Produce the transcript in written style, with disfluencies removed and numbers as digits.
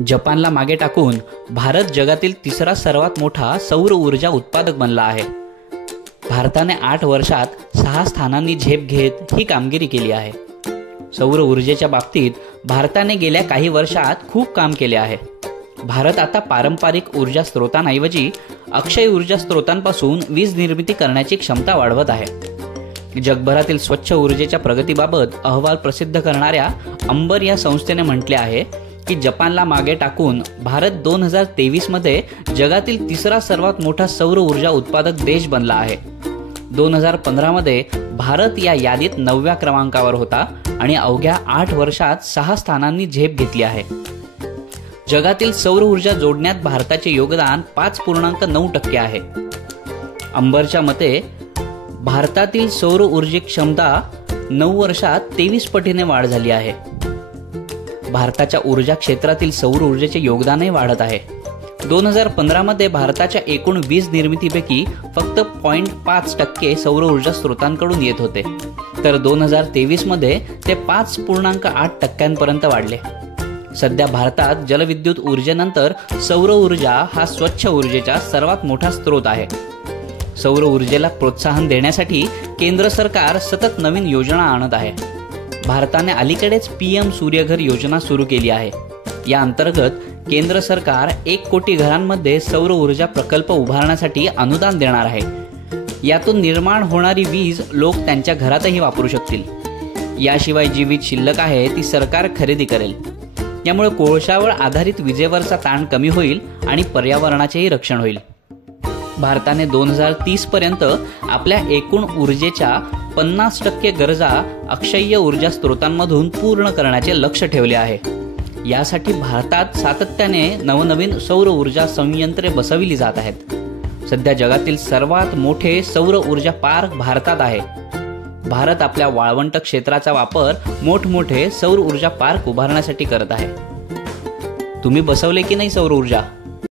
जपानला मागे टाकून भारत जगातील तिसरा सर्वात मोठा सौर ऊर्जा उत्पादक बनला आहे। भारताने 8 वर्षात 6 स्थानांनी झेप घेत ही कामगिरी केली आहे। सौर ऊर्जेच्या बाबतीत भारताने गेल्या काही वर्षात खूप काम केले आहे। भारत आता पारंपरिक ऊर्जा स्रोतांऐवजी अक्षय ऊर्जा स्रोतांपासून वीज निर्मिती करण्याची क्षमता वाढवत आहे। जगभरातील स्वच्छ ऊर्जेच्या प्रगतीबाबत अहवाल प्रसिद्ध करणाऱ्या अंबर या संस्थेने म्हटले आहे की जपानला मागे टाकून भारत 2023 मध्ये जगातील तिसरा सर्वात मोठा सौर ऊर्जा उत्पादक देश बनला आहे। 2015 मध्ये भारत या यादीत 9व्या क्रमांकावर होता आणि अवघ्या 8 वर्षात 6 स्थानांनी झेप घेतली आहे। जगातील सौर ऊर्जा जोडण्यात भारताचे योगदान 5.9% आहे। अंबरच्या मते भारतातील सौर ऊर्जे क्षमता 9 वर्षात 23 पटीने वाढ झाली आहे। भारताच्या ऊर्जा क्षेत्रातील सौर ऊर्जेचे योगदानही वाढत आहे। 2015 मध्ये भारताच्या एकूण वीज निर्मितीपैकी फक्त 0.5% सौर ऊर्जा स्रोतांकडून येत होते, तर 2023 मध्ये ते 5.8% पर्यंत वाढले। सध्या भारतात जलविद्युत ऊर्जेनंतर सौर ऊर्जा हा स्वच्छ ऊर्जेचा सर्वात मोठा स्रोत आहे। सौर ऊर्जेला प्रोत्साहन देण्यासाठी केंद्र सरकार सतत नवीन योजना आणत आहे। भारताने अलीकडेच PM सूर्यघर योजना सुरू केली आहे। या अंतर्गत केंद्र सरकार 1 कोटी घरांमध्ये सौर ऊर्जा प्रकल्प उभारण्यासाठी अनुदान देणार आहे। यातून निर्माण होणारी वीज लोक त्यांच्या घरातही वापरू शकतील। याशिवाय जी वीज शिल्लक आहे ती सरकार खरेदी करेल। यामुळे कोळशावर आधारित विजेवरचा ताण कमी होईल आणि पर्यावरणाचेही रक्षण होईल। भारताने 2030 पर्यंत आपल्या एकूण ऊर्जेच्या 50% गरजा अक्षय ऊर्जा स्रोतांमधून पूर्ण करण्याचे लक्ष्य ठेवले आहे। यासाठी भारतात सातत्याने नवनवीन सौर ऊर्जा संयंत्रे बसविली जात आहेत। सध्या जगातील सर्वात मोठे सौर ऊर्जा पार्क भारतात आहे। भारत आपल्या वाळवंट क्षेत्राचा वापर मोठमोठे सौर ऊर्जा पार्क उभारण्यासाठी करत आहे। तुम्ही बसवले की नाही सौर ऊर्जा?